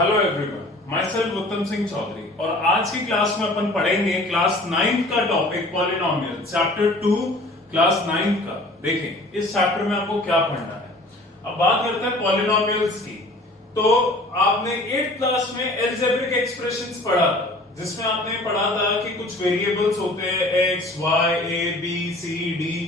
Hello everyone, my self उत्तम सिंह चौधरी और आज की क्लास में अपन पढ़ेंगे क्लास 9th का topic polynomial chapter 2 class 9th का। देखें इस चैप्टर में आपको क्या पढ़ना है। अब बात करते हैं पॉलिनोमियल्स की। तो आपने 8th क्लास में एल्जेब्रिक एक्सप्रेशंस पढ़ा था, जिसमें आपने पढ़ा था कि कुछ वेरिएबल्स होते हैं X Y A B C D.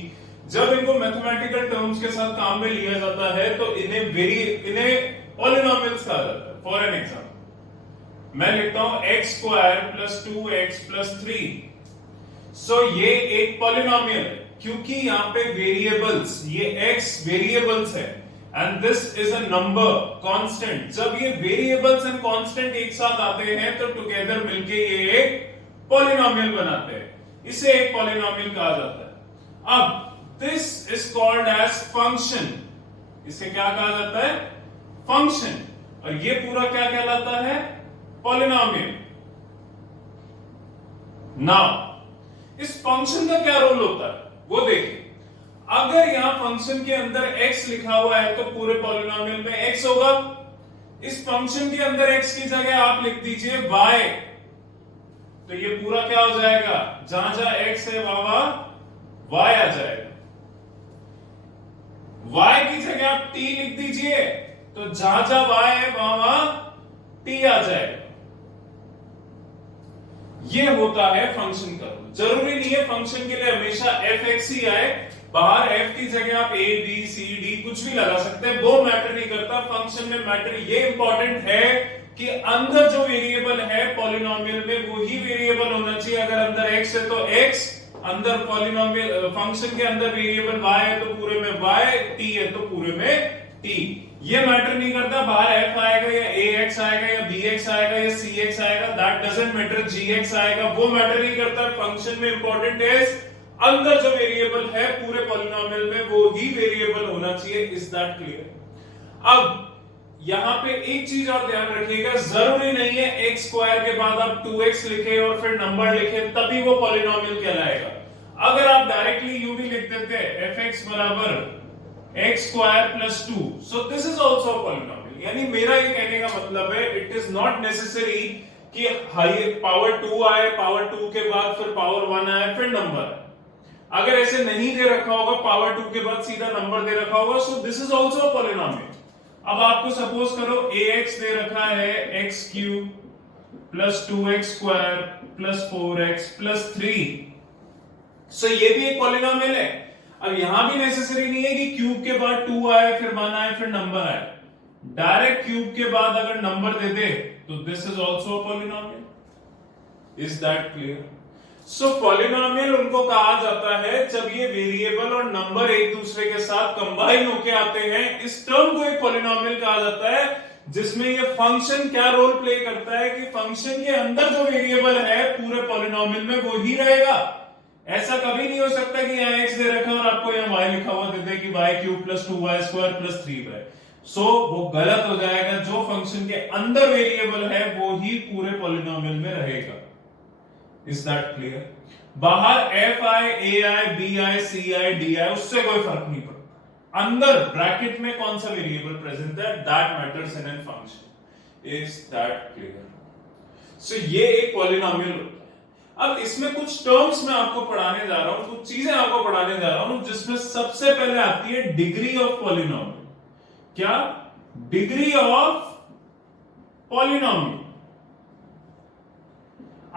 जब इनको मैथमेटिकल टर्म्स के साथ काम में लिया जाता है तो इन्हें पॉलिनोमियल्स कहा जाता है। फॉर एन एग्जाम्पल मैं लिखता हूं x square plus 2x plus 3। सो ये एक पॉलिनोमियल है क्योंकि यहाँ पे वेरिएबल्स, ये x वेरिएबल्स है and this is a number constant. जब ये वेरिएबल्स एंड कांस्टेंट एक साथ आते हैं तो टुगेदर मिलके ये एक पॉलिनोमियल बनाते हैं। इसे एक पॉलिनोमियल कहा जाता है। अब this is called as function. इसे क्या कहा जाता है? फंक्शन। और ये पूरा क्या कहलाता है? पॉलिनोमियल। नाउ इस फंक्शन का क्या रोल होता है वो देखिए। अगर यहां फंक्शन के अंदर x लिखा हुआ है तो पूरे पॉलिनोमियल में x होगा। इस फंक्शन के अंदर x की जगह आप लिख दीजिए y, तो ये पूरा क्या हो जाएगा? जहां जहां x है वहां y आ जाएगा। y की जगह आप t लिख दीजिए तो जहां जहां y है वहां t आ जाएगा। ये होता है फंक्शन का रूल। जरूरी नहीं है फंक्शन के लिए हमेशा f(x) ही आए। बाहर f की जगह आप a b c d कुछ भी लगा सकते हैं, वो मैटर नहीं करता। फंक्शन में मैटर ये इंपॉर्टेंट है कि अंदर जो वेरिएबल है पॉलिनोमियल में वो ही वेरिएबल होना चाहिए। अगर अंदर x है तो x, अंदर पॉलिनोमियल फंक्शन के अंदर वेरिएबल y है तो पूरे में y, t है तो पूरे में t। ये मैटर नहीं करता बाहर f आएगा या ax आएगा या bx आएगा या cx आएगा, दैट डजंट मैटर। gx आएगा, वो मैटर नहीं करता। फंक्शन में इंपॉर्टेंट है अंदर जो वेरिएबल है पूरे पॉलिनोमियल में वो ही वेरिएबल होना चाहिए। Is that clear? अब यहां पे एक चीज और ध्यान रखिएगा, जरूरी नहीं है x स्क्वायर के बाद आप 2x लिखे और फिर नंबर लिखे तभी वो पॉलिनोमियल कहलाएगा। अगर आप डायरेक्टली यूं भी लिख देते fx बराबर x square plus 2, so this is also polynomial. यानी मेरा ये कहने का मतलब है इट इज नॉट नेसेसरी कि हाई पावर 2 आए, पावर 2 के बाद फिर पावर 1 आए फिर नंबर आए। अगर ऐसे नहीं दे रखा होगा, पावर 2 के बाद सीधा नंबर दे रखा होगा, so this is also polynomial. अब आपको सपोज करो ax दे रखा है x cube plus 2x square plus 4x plus 3, सो ये भी एक पॉलिनोमियल है। अब यहां भी नेसेसरी नहीं है कि क्यूब के बाद 2 आए फिर 1 आए फिर नंबर आए। डायरेक्ट क्यूब के बाद अगर नंबर दे दे तो this is also polynomial. Is that clear? So polynomial उनको कहा जाता है जब ये वेरिएबल और नंबर एक दूसरे के साथ कंबाइन होके आते हैं। इस टर्म को एक पॉलिनोमियल कहा जाता है जिसमें ये फंक्शन क्या रोल प्ले करता है कि फंक्शन के अंदर जो वेरिएबल है पूरे पॉलिनोमियल में वो ही रहेगा। ऐसा कभी नहीं हो सकता कि यहाँ x दे रखा और आपको यहाँ y लिखा हुआ दे दे कि y cube plus 2y square plus 3y। सो वो गलत हो जाएगा। जो फंक्शन के अंदर वेरिएबल है वो ही पूरे पॉलिनोमियल में रहेगा। Is that clear? बाहर fi ai bi ci di उससे कोई फर्क नहीं पड़ता। अंदर ब्रैकेट में कौन सा वेरिएबल प्रेजेंट है that matters in an function. Is that clear? So ये एक पॉलिनोमियल होता है। अब इसमें कुछ टर्म्स मैं आपको पढ़ाने जा रहा हूं, कुछ चीजें आपको पढ़ाने जा रहा हूं जिसमें सबसे पहले आती है डिग्री ऑफ पॉलिनोमियल। क्या? Degree of polynomial.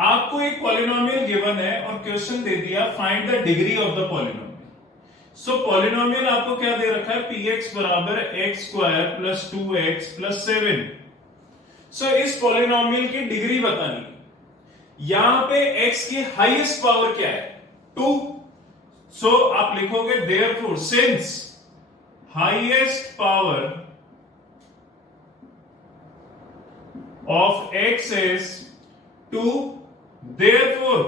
आपको एक पॉलिनोमियल गिवन है और क्वेश्चन दे दिया find the degree of the polynomial. So polynomial आपको क्या दे रखा है? px बराबर x square plus 2x plus 7। सो इस पॉलिनोमियल की डिग्री बतानी है। यहां पे x की हाईएस्ट पावर क्या है? 2। सो आप लिखोगे therefore since highest power of x is 2, therefore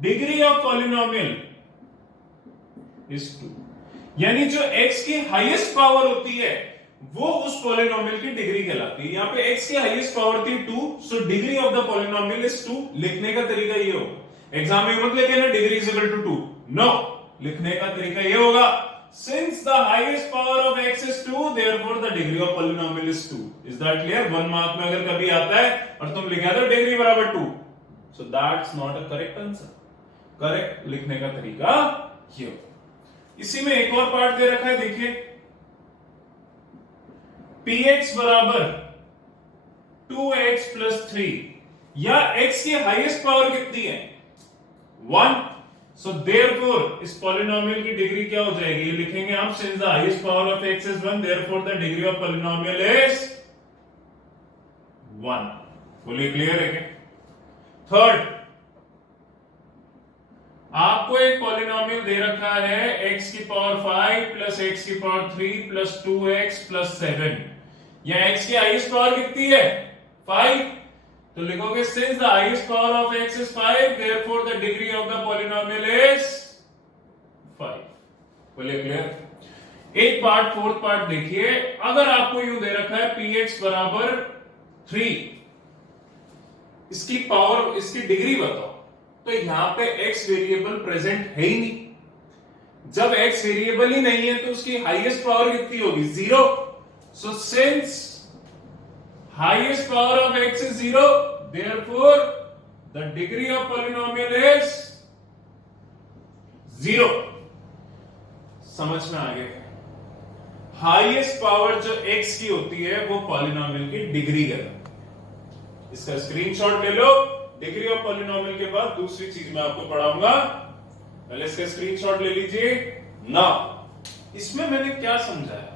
degree of polynomial is 2। यानी जो x की हाईएस्ट पावर होती है वो उस पॉलिनोमियल की डिग्री कहलाती है। यहां पे x की हाईएस्ट पावर थी 2, so degree of the polynomial is 2। लिखने का तरीका ये होगा। एग्जाम में मत लिखे ना degree is equal to 2, no. लिखने का तरीका ये होगा since the highest power of x is 2 therefore the degree of polynomial is 2. is that clear? 1 mark में अगर कभी आता है और तुम लिखा दो डिग्री बराबर 2, so that's not a correct answer. Correct लिखने का तरीका ये होता। इसी में एक और पार्ट दे रखा है, देखिए px बराबर 2x प्लस 3 या x की हाईएस्ट पावर कितनी है 1, सो देयरफॉर इस पॉलिनोमियल की डिग्री क्या हो जाएगी, लिखेंगे हम since the highest power of x is 1 therefore the degree of polynomial is 1। Fully clear है क्या? थर्ड, आपको एक पॉलिनोमियल दे रखा है x की पावर 5 प्लस x की पावर 3 प्लस 2x प्लस 7, या x की हाईएस्ट पावर कितनी है 5, तो लिखोगे since the highest power of x is 5 therefore the degree of the polynomial is 5। बोलिए क्लियर? एक पार्ट फोर्थ पार्ट देखिए, अगर आपको यूं दे रखा है px बराबर 3, इसकी पावर इसकी डिग्री बताओ, तो यहां पे x वेरिएबल प्रेजेंट है ही नहीं। जब x वेरिएबल ही नहीं है तो उसकी हाईएस्ट पावर कितनी होगी 0। So since highest power of x is 0 therefore the degree of polynomial is 0। समझ में आ गया? हाईएस्ट पावर जो x की होती है वो पॉलिनोमियल की डिग्री कहलाती है। इसका स्क्रीनशॉट ले लो। डिग्री ऑफ पॉलिनोमियल के बाद दूसरी चीज मैं आपको पढ़ाऊंगा, पहले इसका स्क्रीनशॉट ले लीजिए ना। इसमें मैंने क्या समझाया,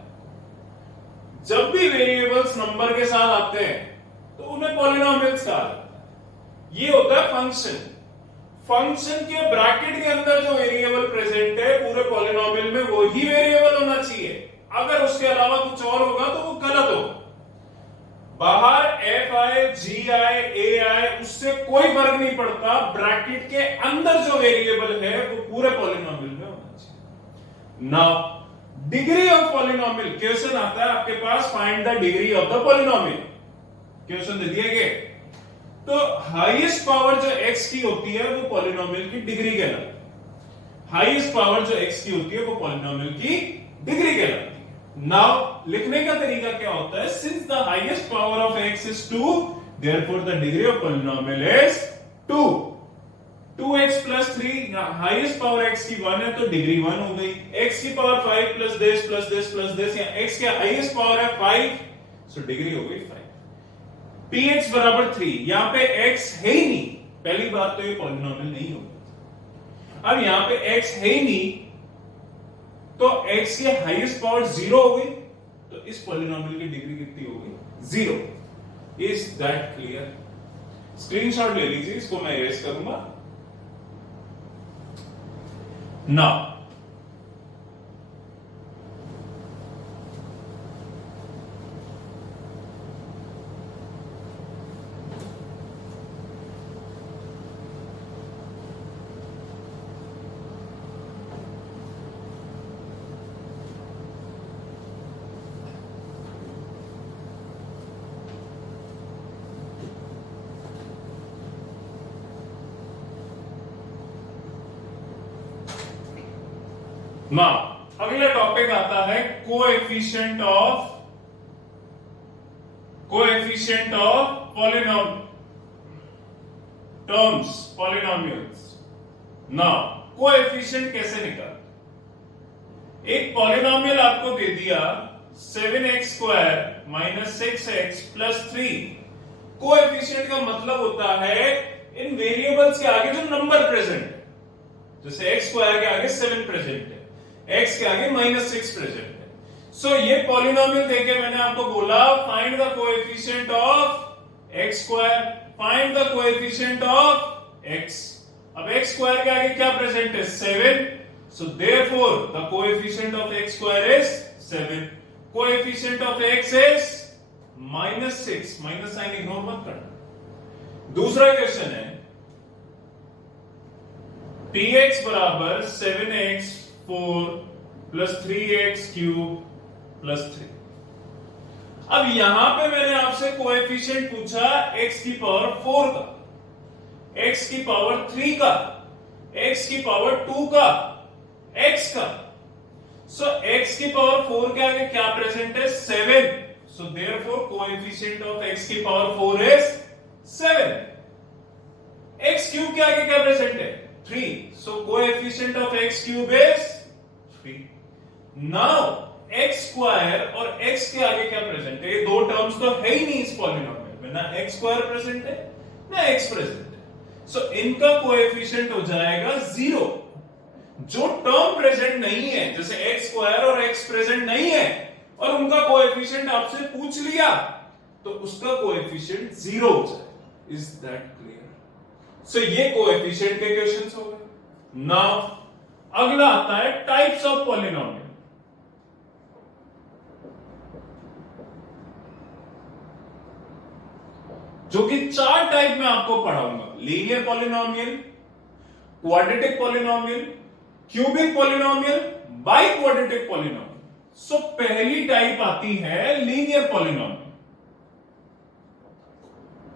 जब भी वेरिएबल्स नंबर के साथ आते हैं तो उन्हें पॉलिनोमियल्स कहा जाता है। ये होता है फंक्शन। फंक्शन के ब्रैकेट के अंदर जो वेरिएबल प्रेजेंट है पूरे पॉलिनोमियल में वो ही वेरिएबल होना चाहिए। अगर उसके अलावा कुछ और होगा तो वो गलत होगा। बाहर एफ आए, जी आए, ए आए, उससे कोई फर्क नहीं पड़ता, ब्रैकेट के अंदर जो वेरिएबल है वो पूरे पॉलिनोमियल में होना चाहिए। Now degree of polynomial, question आता है आपके पास, find the degree of the polynomial, question दे दिए गए, तो हाईएस्ट पावर जो x की होती है वो पॉलिनोमियल की डिग्री कहलाती है। हाईएस्ट पावर जो x की होती है वो पॉलिनोमियल की डिग्री कहलाती है। नाउ लिखने का तरीका क्या होता है, since the highest power of x is 2 therefore the degree of polynomial is 2। 2x plus 3, highest power x की 1 है तो डिग्री 1 हो गई। x की power 5 plus this plus this plus this, या x की हाईएस्ट पावर है 5, सो डिग्री हो गई 5। px बराबर 3, यहां पे x है ही नहीं, पहली बात तो ये पॉलिनोमियल नहीं होगा। अब यहां पे x है ही नहीं तो x की हाईएस्ट पावर 0 हो गई, तो इस पॉलिनोमियल की डिग्री कितनी हो गई 0। Is that clear? स्क्रीनशॉट ले लीजिए, इसको मैं इरेज करूंगा। Now, अगला टॉपिक आता है coefficient of polynomials. Now coefficient कैसे निकालते? एक पॉलिनोमियल आपको दे दिया 7x square minus 6x plus 3। Coefficient का मतलब होता है इन वेरिएबल्स के आगे जो नंबर प्रेजेंट है, जैसे x स्क्वायर के आगे 7 प्रेजेंट है, x के आगे -6 प्रेजेंट है। सो ये पॉलिनोमियल देके मैंने आपको बोला find the coefficient of x square, find the coefficient of x। अब x स्क्वायर के आगे क्या प्रेजेंट है 7, so therefore the coefficient of x square is 7। Coefficient of x is -6, minus sign ignore मत करना। दूसरा क्वेश्चन है px बराबर 7x 4 plus 3x cube plus 3। अब यहां पे मैंने आपसे कोएफिशिएंट पूछा x की पावर 4 का, x की पावर 3 का, x की पावर 2 का, x का। सो x की पावर 4 के आगे क्या प्रेजेंट है? 7. So therefore coefficient of x की पावर 4 इज 7. x क्यूब के आगे क्या प्रेजेंट है? 3. So coefficient of x cube is 3. Now x square और x के आगे क्या प्रेजेंट है? ये दो टर्म्स तो है ही नहीं इस पॉलिनोमियल में, ना x स्क्वायर प्रेजेंट है ना x प्रेजेंट है. सो इनका कोएफिशिएंट हो जाएगा 0. जो टर्म प्रेजेंट नहीं है, जैसे x स्क्वायर और x प्रेजेंट नहीं है और उनका कोएफिशिएंट आपसे पूछ लिया, तो उसका कोएफिशिएंट 0 हो जाएगा. Is that clear? सो ये कोएफिशिएंट के क्वेश्चंस हो गए. नाउ अगला आता है टाइप्स ऑफ पॉलिनोमियल. जो कि 4 टाइप में आपको पढ़ाऊंगा. Linear polynomial, quadratic polynomial, cubic polynomial, biquadratic polynomial. So पहली टाइप आती है लीनियर पॉलिनोमियल.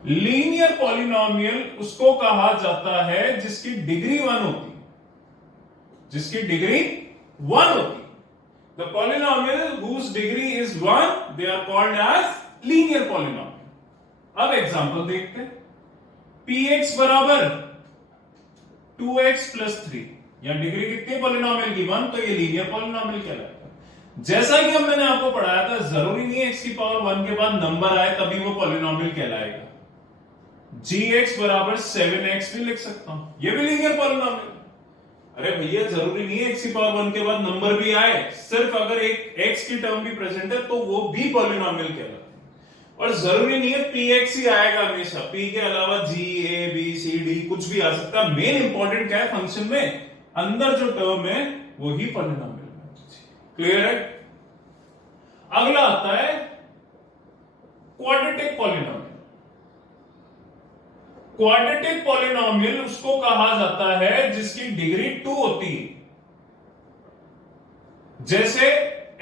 लीनियर पॉलिनोमियल उसको कहा जाता है जिसकी डिग्री 1 होती है. जिसकी डिग्री 1 होती है. The polynomial whose degree is 1, they are called as linear polynomial. अब एग्जांपल देखते हैं. px बराबर 2x प्लस 3. यहां डिग्री कितनी पॉलिनोमियल की? 1. तो ये लीनियर पॉलिनोमियल कहलाएगा. जैसा कि अब मैंने आपको पढ़ाया था, जरूरी नहीं है x की पावर 1 के बाद नंबर आए तभी वो पॉलिनोमियल कहलाएगा. gx बराबर 7x भी लिख सकता हूं, ये भी लीनियर पॉलिनोमियल. अरे भैया जरूरी नहीं है x की पावर 1 के बाद नंबर भी आए, सिर्फ अगर एक x की टर्म भी प्रेजेंट है तो वो भी पॉलिनोमियल कहलाता है. और जरूरी नहीं है px ही आएगा हमेशा, p के अलावा g, a, b, c, d कुछ भी आ सकता है. मेन इंपॉर्टेंट क्या है? फंक्शन में अंदर जो टर्म है वो ही पॉलिनोमियल है. क्लियर है? अगला आता है क्वाड्रेटिक पॉलिनोमियल. क्वाड्रेटिक पॉलिनोमियल उसको कहा जाता है जिसकी डिग्री 2 होती है. जैसे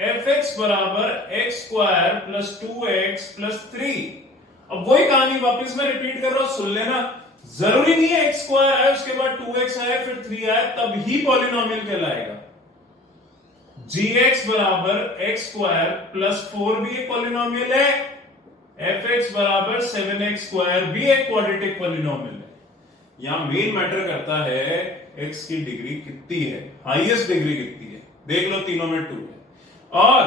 fx बराबर x square plus 2x plus 3. अब वही कहानी वापस मैं रिपीट कर रहा हूं, सुन लेना. जरूरी नहीं है x स्क्वायर आए उसके बाद 2x आए फिर 3 आए तब ही पॉलिनोमियल कहलाएगा. gx बराबर x स्क्वायर प्लस 4 भी एक पॉलिनोमियल है. fx बराबर 7x स्क्वायर भी एक क्वाड्रेटिक पॉलिनोमियल है. यहां मेन मैटर करता है x की डिग्री कितनी है, हाईएस्ट डिग्री कितनी है. देख लो तीनों में 2 है. और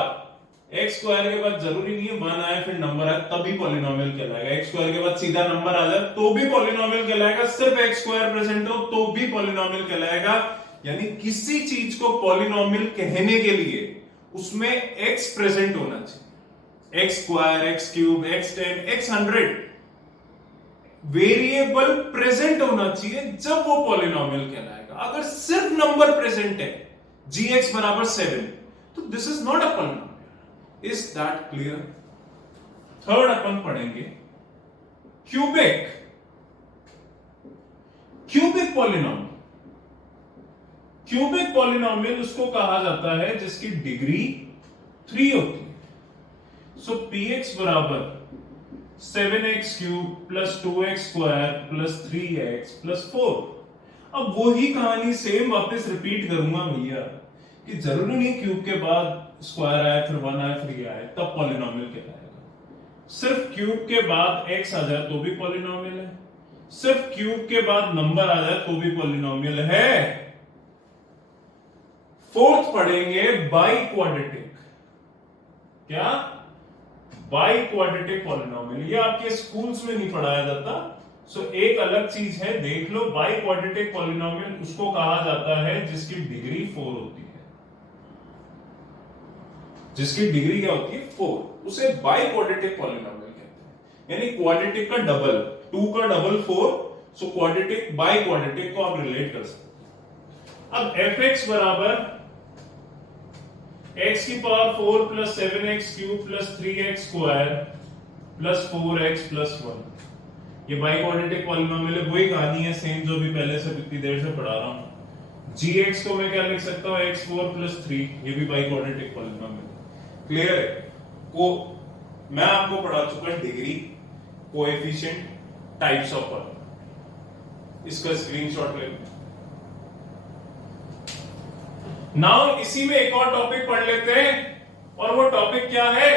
x स्क्वायर के बाद जरूरी नहीं है 1 आए फिर नंबर आए तभी पॉलिनोमियल कहलाएगा. x स्क्वायर के बाद सीधा नंबर आ जाए तो भी पॉलिनोमियल कहलाएगा. सिर्फ x स्क्वायर प्रेजेंट हो तो भी पॉलिनोमियल कहलाएगा. यानी किसी चीज को पॉलिनोमियल कहने के लिए उसमें x प्रेजेंट होना चाहिए. x square, x cube, x10, x100 variable present होना चाहिए जब वो पॉलिनोमियल कहलाएगा. अगर सिर्फ नंबर प्रेजेंट है gx बराबर 7 तो this is not a polynomial. Is that clear? Third अपन पढ़ेंगे cubic. Cubic polynomial. Cubic polynomial उसको कहा जाता है जिसकी डिग्री 3 होती है. सो px बराबर 7x cube plus 2x square plus 3x plus 4. अब वही कहानी सेम वापस रिपीट करूंगा भैया कि जरूरी नहीं क्यूब के बाद स्क्वायर आए फिर 1 आए फिर ये आए तब पॉलिनोमियल कहलाएगा. सिर्फ क्यूब के बाद x आ जाए तो भी पॉलिनोमियल है. सिर्फ क्यूब के बाद नंबर आ जाए तो भी पॉलिनोमियल है. फोर्थ पढ़ेंगे बाई क्वाड्रेटिक. क्या? By quadratic polynomial. ये आपके स्कूल्स में नहीं पढ़ाया जाता. सो एक अलग चीज है, देख लो. बाई क्वाड्रेटिक पॉलिनोमियल उसको कहा जाता है जिसकी डिग्री 4 होती है. जिसकी डिग्री क्या होती है? 4. उसे बाई क्वाड्रेटिक पॉलिनोमियल कहते हैं. यानी क्वाड्रेटिक का डबल, 2 का double 4. So quadratic by quadratic को आप रिलेट कर सकते हैं. अब fx बराबर x की power 4 plus 7x cube plus 3x square plus 4x plus 1. ये बाई क्वाड्रेटिक पॉलिनोमियल है. वही कहानी है सेम जो भी पहले से इतनी देर से पढ़ा रहा हूं. gx को मैं क्या लिख सकता हूं? x4 plus 3. ये भी बाई क्वाड्रेटिक पॉलिनोमियल. क्लियर है? को मैं आपको पढ़ा चुका degree, coefficient, types of polynomial. इसका स्क्रीनशॉट ले. नाउ इसी में एक और टॉपिक पढ़ लेते हैं, और वो टॉपिक क्या है?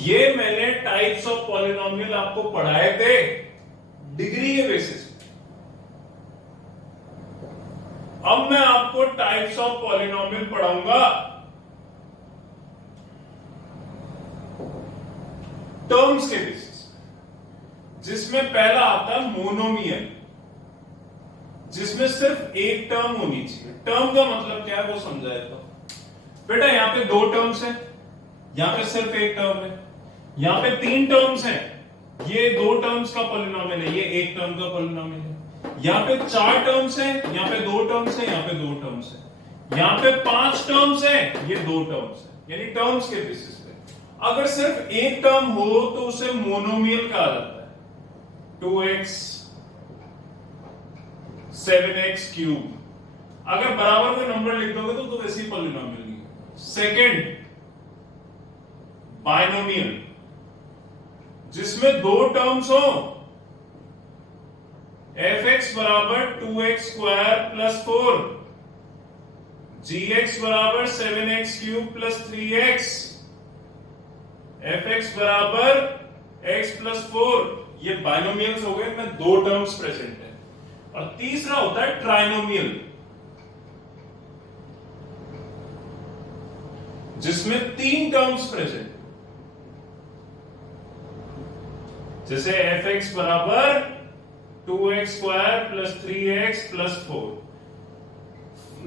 ये मैंने टाइप्स ऑफ पॉलिनोमियल आपको पढ़ाए थे डिग्री के बेसिस पे। अब मैं आपको टाइप्स ऑफ पॉलिनोमियल पढ़ाऊंगा टर्म्स के बेसिस पे, जिसमें पहला आता है मोनोमियल, जिसमें सिर्फ एक टर्म होनी चाहिए। टर्म का मतलब क्या है वो समझाया था बेटा। यहां पे दो टर्म्स है, यहां पे सिर्फ एक टर्म है, यहां पे तीन टर्म्स हैं, ये दो टर्म्स का पॉलिनोमियल है, ये एक टर्म का पॉलिनोमियल है। यहां पे चार टर्म्स हैं, यहां पे दो टर्म्स हैं, यहां पे दो टर्म्स हैं। यहां पे पांच टर्म्स हैं, ये दो टर्म्स हैं, यानी टर्म्स के बेसिस पे। अगर सिर्फ एक टर्म हो तो उसे मोनोमियल कहा जाता है। 2x 7x cube. अगर बराबर कोई नंबर लिख दोगे तो वैसे ही पॉलिनोमियल नहीं है। सेकेंड बाइनोमियल, जिसमें दो टर्म्स हो, fx बराबर 2x स्क्वायर प्लस 4, gx बराबर 7x cube plus 3x, fx बराबर x प्लस 4। ये बाइनोमियल्स हो गए, इनमें दो टर्म्स प्रेजेंट है। और तीसरा होता है ट्राइनोमियल, जिसमें तीन टर्म्स प्रेजेंट, जैसे fx बराबर 2x square plus 3x plus 4।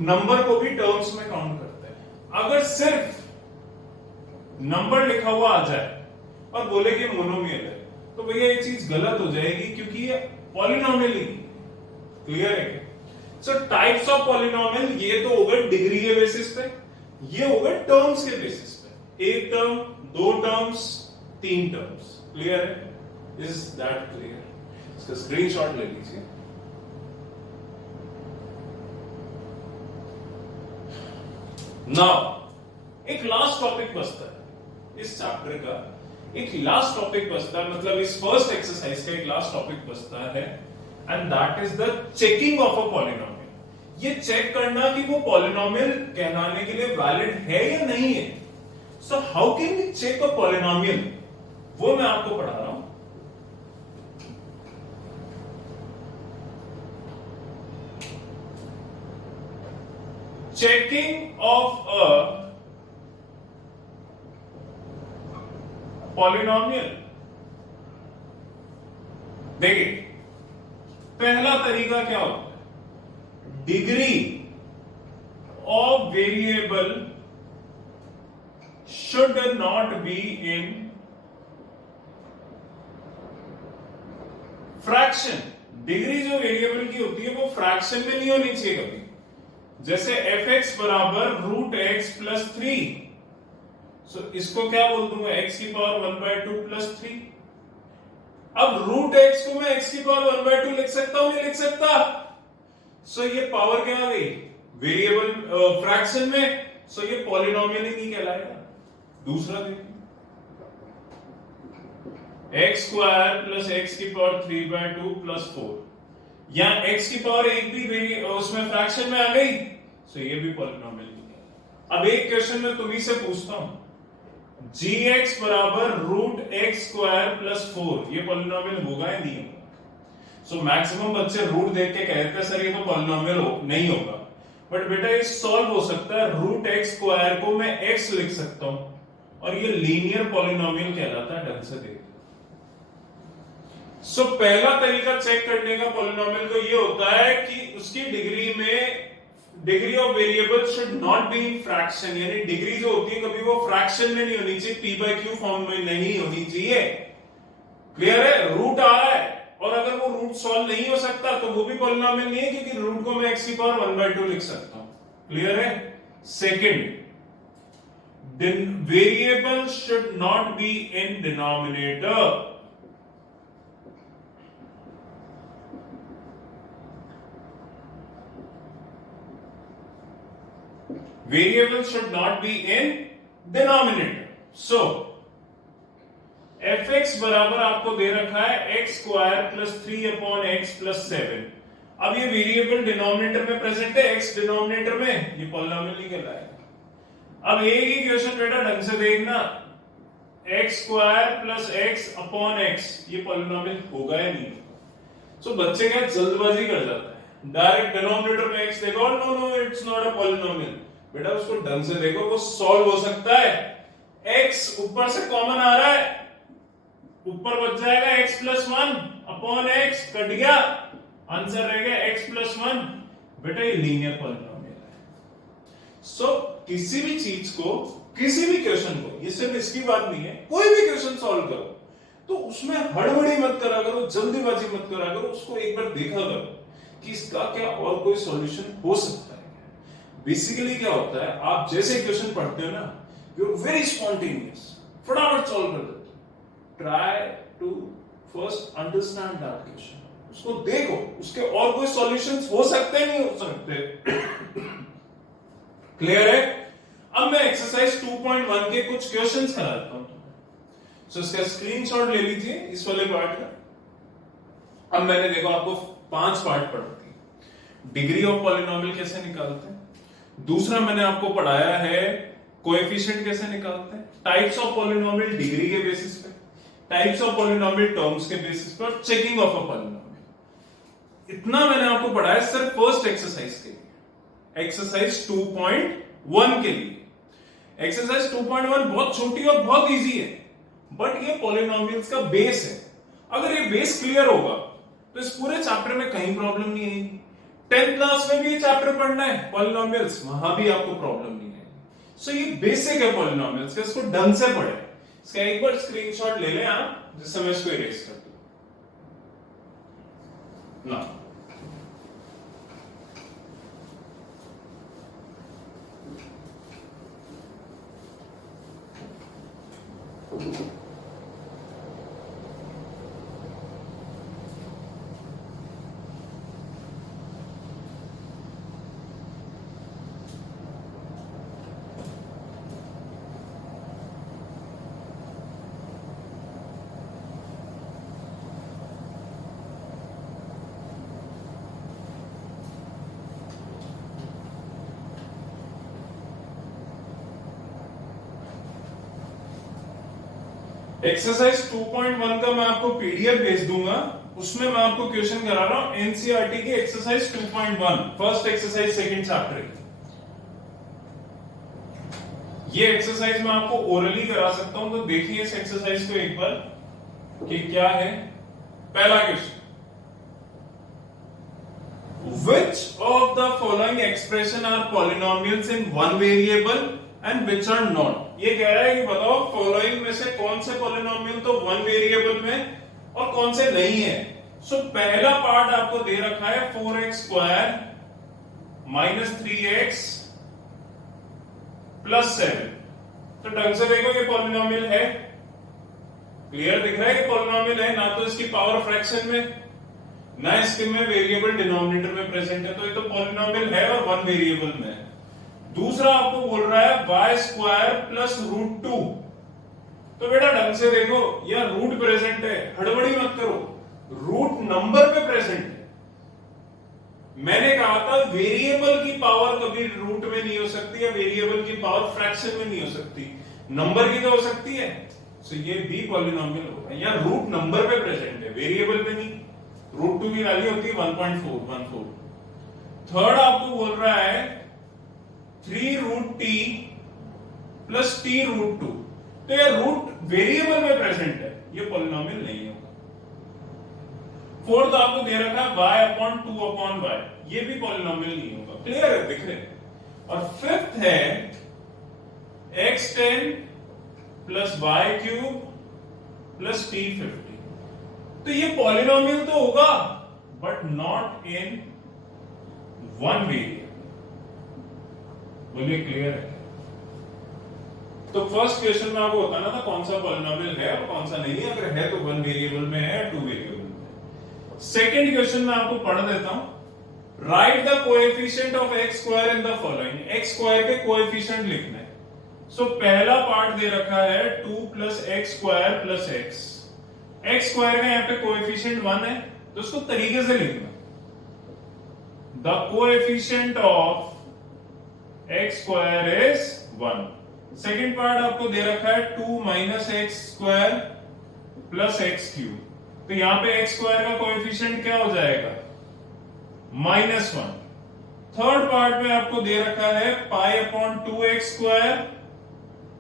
Number को भी टर्म्स में काउंट करते हैं। अगर सिर्फ नंबर लिखा हुआ आ जाए और बोले कि मोनोमियल है, तो भैया ये चीज गलत हो जाएगी, क्योंकि ये पॉलिनोमियल ही। क्लियर है? सो टाइप्स ऑफ पॉलिनोमियल ये तो हो गए डिग्री के बेसिस पे, ये हो गए टर्म्स के बेसिस पे। एक टर्म, दो टर्म्स, तीन टर्म्स। क्लियर है? Is that clear? इसका स्क्रीनशॉट ले लीजिए। नाउ एक लास्ट टॉपिक बचता है इस चैप्टर का, एक लास्ट टॉपिक बचता है, मतलब इस फर्स्ट एक्सरसाइज का एक लास्ट टॉपिक बचता है, and that is the checking of a polynomial. ये चेक करना कि वो पॉलिनोमियल कहलाने के लिए वैलिड है या नहीं है। So how can we check a polynomial, वो मैं आपको पढ़ा रहा हूं। Checking of a polynomial। देखिए पहला तरीका क्या होता है? Degree of variable should not be in fraction. Degree जो वेरिएबल की होती है वो फ्रैक्शन में नहीं होनी चाहिए कभी। जैसे fx बराबर रूट एक्स प्लस 3, सो इसको क्या बोल दूंगा? x की पावर 1/2 प्लस 3। अब रूट एक्स को मैं x की पावर 1/2 लिख सकता हूं, नहीं लिख सकता? सो ये पावर क्या आ गई? वेरिएबल फ्रैक्शन में, सो ये पॉलिनोमियल ही नहीं कहलाएगा। दूसरा देखिए, x स्क्वायर प्लस x की पावर 3/2 प्लस 4, यहां x की पावर एक भी उसमें फ्रैक्शन में आ गई, सो ये भी पॉलिनोमियल नहीं है। अब एक क्वेश्चन में तुम्ही से पूछता हूं, gx बराबर रूट एक्स स्क्वायर प्लस 4, ये पॉलिनोमियल होगा या नहीं होगा? सो मैक्सिमम बच्चे रूट देख के कहते हैं सर ये तो पॉलिनोमियल नहीं होगा, बट बेटा ये सॉल्व हो सकता है। रूट एक्स स्क्वायर को मैं x लिख सकता हूं और ये लीनियर पॉलिनोमियल कहलाता है। ढंग से देख। सो पहला तरीका चेक करने का पॉलिनोमियल को ये होता है कि उसकी डिग्री में, degree of variable should not be in fraction, यानी डिग्री जो होती है कभी वो फ्रैक्शन में नहीं होनी चाहिए, p/q फॉर्म में नहीं होनी चाहिए। क्लियर है? रूट आ रहा है और अगर वो रूट सॉल्व नहीं हो सकता तो वो भी पॉलिनोमियल नहीं है, क्योंकि रूट को मैं x की पावर 1/2 लिख सकता हूं। क्लियर है? Second, variable should not be in denominator. Variable should not be in denominator. So, fx fx बराबर आपको दे रखा है x square plus 3 upon x plus 7। अब ये वेरिएबल डिनोमिनेटर में प्रेजेंट है, x डिनोमिनेटर में, ये पॉलिनोमियल नहीं कहलाएगा। अब एक ही क्वेश्चन बेटा ढंग से देखना, x square plus x upon x, ये पॉलिनोमियल होगा या नहीं होगा? सो बच्चे क्या जल्दबाजी कर जाता है, डायरेक्ट डिनोमिनेटर में x देखो, no no it's not a polynomial. बेटा उसको ढंग से देखो, वो सॉल्व हो सकता है। x ऊपर से कॉमन आ रहा है, ऊपर बच जाएगा x plus 1 upon x, cut गया, आंसर रहेगा x प्लस 1। बेटा ये लीनियर पॉलिनोमियल है। सो किसी भी चीज को, किसी भी क्वेश्चन को, ये सिर्फ इसकी बात नहीं है, कोई भी क्वेश्चन सॉल्व करो तो उसमें हड़बड़ी मत करा करो, जल्दीबाजी मत करा करो, उसको एक बार देखा करो कि इसका क्या और कोई सॉल्यूशन हो सकता है। बेसिकली क्या होता है, आप जैसे क्वेश्चन पढ़ते हो ना, यू आर वेरी स्पॉन्टेनियस, फटाफट सॉल्व कर देते हो। Try to first understand that question, उसको देखो, उसके और कोई सॉल्यूशंस हो सकते हैं, नहीं हो सकते। क्लियर है? अब मैं एक्सरसाइज 2.1 के कुछ क्वेश्चंस कराता हूं तुम्हें। सो इसका स्क्रीनशॉट ले लीजिए इस वाले पार्ट का। अब मैंने देखो आपको 5 पार्ट पढ़ाती है। डिग्री ऑफ पॉलिनोमियल कैसे निकालते हैं, दूसरा मैंने आपको पढ़ाया है कोएफिशिएंट कैसे निकालते हैं, टाइप्स ऑफ पॉलिनोमियल डिग्री के बेसिस पे, टाइप्स ऑफ पॉलिनोमियल टर्म्स के बेसिस पे, और चेकिंग ऑफ अ पॉलिनोमियल। इतना मैंने आपको पढ़ाया सिर्फ फर्स्ट एक्सरसाइज के लिए, एक्सरसाइज 2.1 के लिए। एक्सरसाइज 2.1 बहुत छोटी और बहुत इजी है, बट ये पॉलिनोमियल्स का बेस है। अगर ये बेस क्लियर होगा तो इस पूरे चैप्टर में कहीं प्रॉब्लम नहीं आएगी। 10th क्लास में भी ये चैप्टर पढ़ना है पॉलिनोमियल्स, वहां भी आपको प्रॉब्लम नहीं आएगी। सो ये बेसिक है पॉलिनोमियल्स का, इसको ढंग से पढ़े। इसका एक बार स्क्रीनशॉट ले लें आप, जिससे मैं इसको इरेज कर दूं ना। एक्सरसाइज 2.1 का मैं आपको पीडीएफ भेज दूंगा, उसमें मैं आपको क्वेश्चन करा रहा हूं एनसीईआरटी की exercise 2.1 first exercise second chapter की। ये एक्सरसाइज मैं आपको ओरली करा सकता हूं, तो देखिए इस एक्सरसाइज को एक बार कि क्या है। पहला question, which of the following expression are polynomials in one variable and which are not? ये कह रहा है कि बताओ फॉलोइंग में से कौन से पॉलिनोमियल तो वन वेरिएबल में और कौन से नहीं है। सो पहला पार्ट आपको दे रखा है 4x square minus 3x plus 7। तो ढंग से देखो ये पॉलिनोमियल है, क्लियर दिख रहा है कि पॉलिनोमियल है, ना तो इसकी पावर फ्रैक्शन में ना इसके में वेरिएबल डिनोमिनेटर में प्रेजेंट है, तो ये तो पॉलिनोमियल है और वन वेरिएबल में है। दूसरा आपको बोल रहा है y स्क्वायर प्लस रूट 2। तो बेटा ढंग से देखो, यह रूट प्रेजेंट है, हड़बड़ी मत करो, रूट नंबर पे प्रेजेंट है। मैंने कहा था वेरिएबल की पावर कभी रूट में नहीं हो सकती, या वेरिएबल की पावर फ्रैक्शन में नहीं हो सकती, नंबर की तो हो सकती है। सो ये भी पॉलिनोमियल होगा, या रूट नंबर पे प्रेजेंट है, वेरिएबल पे नहीं। रूट 2 की वैल्यू होती है 1.414। थर्ड आपको बोल रहा है 3 root T plus T root 2। तो ये रूट वेरिएबल में प्रेजेंट है, ये पॉलिनोमियल नहीं होगा। फोर्थ आपको दे रखा है y अपॉन 2 अपॉन y, ये भी पॉलिनोमियल नहीं होगा, क्लियर है, दिख रहे। और फिफ्थ है x10 plus y cube plus t50। तो ये पॉलिनोमियल तो होगा but not in one variable. बोलिए क्लियर है? तो फर्स्ट क्वेश्चन में आपको बताना था कौन सा पॉलिनोमियल है और कौन सा नहीं है, अगर है तो वन वेरिएबल में है, टू वेरिएबल में। सेकंड क्वेश्चन में आपको पढ़ देता हूं, right the coefficient of x square in the following. x square के कोएफिशिएंट लिखना है। सो पहला पार्ट दे रखा है 2 plus x square plus x, x square का यहाँ पे कोएफिशिएंट 1 है, तो उसको तरीके से लिखना, the coefficient of x square is 1। Second part आपको दे रखा है 2 minus x square plus x cube, तो यहां पे एक्स स्क्वायर का कोएफिशिएंट क्या हो जाएगा, -1। थर्ड पार्ट में आपको दे रखा है pi upon 2x square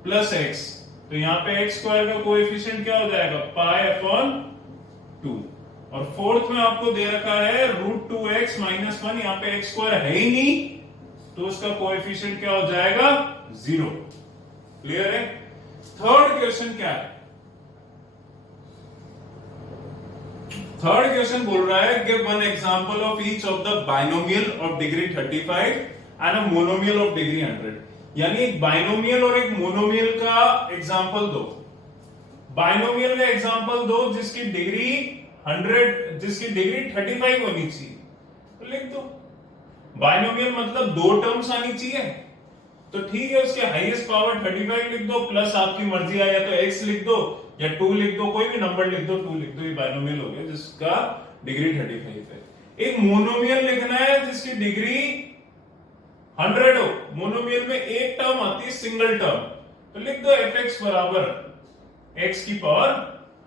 plus x, तो यहां पे एक्स स्क्वायर का कोएफिशिएंट क्या हो जाएगा, पाई अपॉन 2। और फोर्थ में आपको दे रखा है √2x - 1, यहां पे एक्स स्क्वायर है ही नहीं, तो उसका कोएफिशिएंट क्या हो जाएगा, 0। क्लियर है। थर्ड क्वेश्चन क्या है, थर्ड क्वेश्चन बोल रहा है give one example of each of the binomial of degree 35 and a monomial of degree 100, यानी एक बाइनोमियल और एक मोनोमियल का एग्जांपल दो। बाइनोमियल का एग्जांपल दो जिसकी डिग्री 100, जिसकी डिग्री 35 होनी चाहिए, तो लिख दो। बाइनोमियल मतलब दो टर्म्स आनी चाहिए, तो ठीक है, उसके हाईएस्ट पावर 35 लिख दो, प्लस आपकी मर्जी आया तो x लिख दो या 2 लिख दो, कोई भी नंबर लिख दो, 2 लिख दो, ये बाइनोमियल हो गया जिसका डिग्री 35 है। एक मोनोमियल लिखना है जिसकी डिग्री 100 हो, मोनोमियल में एक टर्म आती है सिंगल टर्म, तो लिख दो fx बराबर x की पावर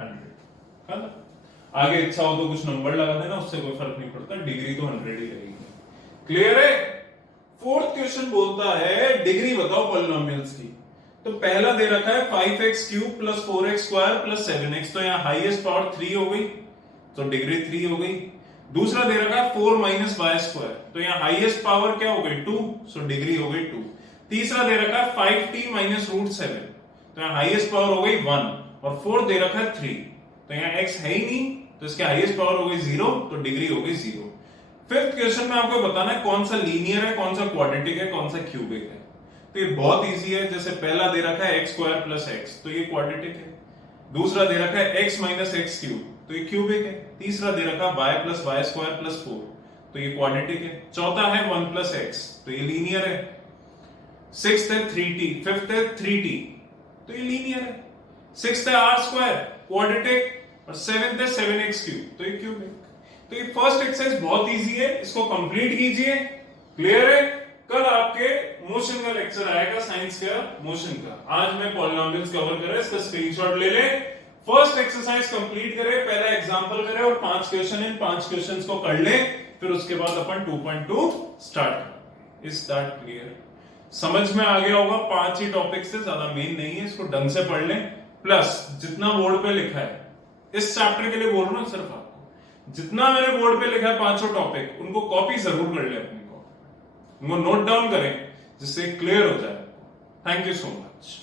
100। आगे इच्छा हो तो कुछ नंबर लगा देना, उससे कोई फर्क नहीं पड़ता, डिग्री तो 100 ही रहेगी। क्लियर है। फोर्थ क्वेश्चन बोलता है डिग्री बताओ पॉलिनोमियल्स की, तो पहला दे रखा है 5x cube plus 4x square plus 7x, तो यहां हाईएस्ट पावर 3 हो गई, तो डिग्री 3 हो गई। दूसरा दे रखा है 4 माइनस वाई स्क्वायर, तो यहां हाईएस्ट पावर क्या हो गई, 2, सो डिग्री हो गई 2। तीसरा दे रखा है 5t माइनस √7, तो यहां हाईएस्ट पावर हो गई 1, और फोर्थ दे रखा है 3, तो यहां x है ही नहीं, तो इसके हाईएस्ट पावर हो गई 0, तो डिग्री हो गई 0। फिफ्थ क्वेश्चन में आपको बताना है कौन सा लीनियर है, कौन सा क्वाड्रेटिक है, कौन सा क्यूबिक है। तो ये बहुत इजी है, जैसे पहला दे रखा है x स्क्वायर प्लस x, तो ये क्वाड्रेटिक है। दूसरा दे रखा है x माइनस एक्स क्यूब, तो ये क्यूबिक है। तीसरा दे रखा है y plus Y square plus 4, तो ये क्वाड्रेटिक है। चौथा है 1 प्लस x, तो ये लीनियर है। सिक्स्थ है 3t, फिफ्थ है 3t, तो ये लीनियर है। सिक्स्थ है r स्क्वायर, क्वाड्रेटिक, और सेवेंथ है 7x क्यूब, तो ये क्यूबिक। तो ये फर्स्ट एक्सरसाइज बहुत इजी है, इसको कंप्लीट कीजिए। क्लियर है। कल आपके मोशन का लेक्चर आएगा, साइंस का मोशन का। आज मैं पॉलिनोमियल्स कवर कर रहा है, इसका स्क्रीनशॉट ले ले। फर्स्ट एक्सरसाइज कंप्लीट करें, पहला एग्जांपल करें और 5 क्वेश्चन, इन 5 क्वेश्चंस को कर ले, फिर उसके बाद अपन 2.2 स्टार्ट करेंगे। Is that clear? समझ में आ गया होगा, 5 ही टॉपिक से, ज्यादा मेन नहीं है, इसको ढंग से पढ़ लें। प्लस जितना बोर्ड पे लिखा है, इस चैप्टर के लिए बोल रहा हूं सिर्फ आपको, जितना मैंने बोर्ड पे लिखा है 5 टॉपिक, उनको कॉपी जरूर कर ले अपने को, उनको नोट डाउन करें जिससे क्लियर हो जाए। Thank you so much.